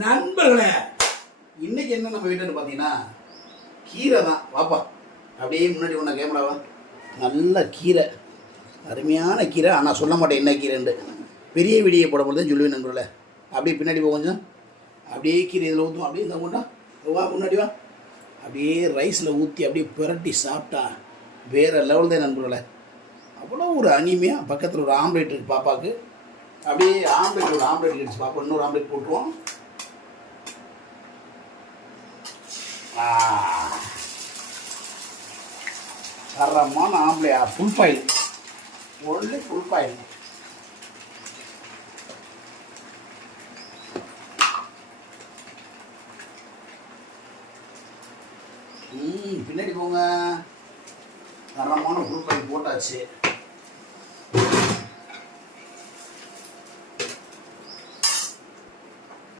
நண்பர்களே, இன்னைக்கு என்ன நம்ம வீட்டுன்னு பார்த்தீங்கன்னா கீரை தான். வாப்பா அப்படியே முன்னாடி ஒன்று கேமராவா. நல்ல கீரை, அருமையான கீரை. ஆனால் சொல்ல மாட்டேன் என்ன கீரைண்டு. பெரிய வீடியை போடும்போது தான் சொல்லுவேன் நண்பர்களே. அப்படியே பின்னாடி போக கொஞ்சம் அப்படியே கீரை இதில் ஊற்றுவோம். அப்படியே இந்த கொண்டா வா, முன்னாடி வா. அப்படியே ரைஸில் ஊற்றி அப்படியே புரட்டி சாப்பிட்டா வேறு லெவல் தான் நண்பர்களே. அவ்வளோ ஒரு அனிமையாக. பக்கத்தில் ஒரு ஆம்லேட் இருக்குது பாப்பாவுக்கு. அப்படியே ஒரு ஆம்லேட் கிடச்சி பாப்பா. இன்னொரு ஆம்லேட் போட்டுருவோம். தரமான ஆம்லேயா, full boil, only full boil. பின்னாடி போங்க. தரமான ஃபுல் பாயில் போட்டாச்சு.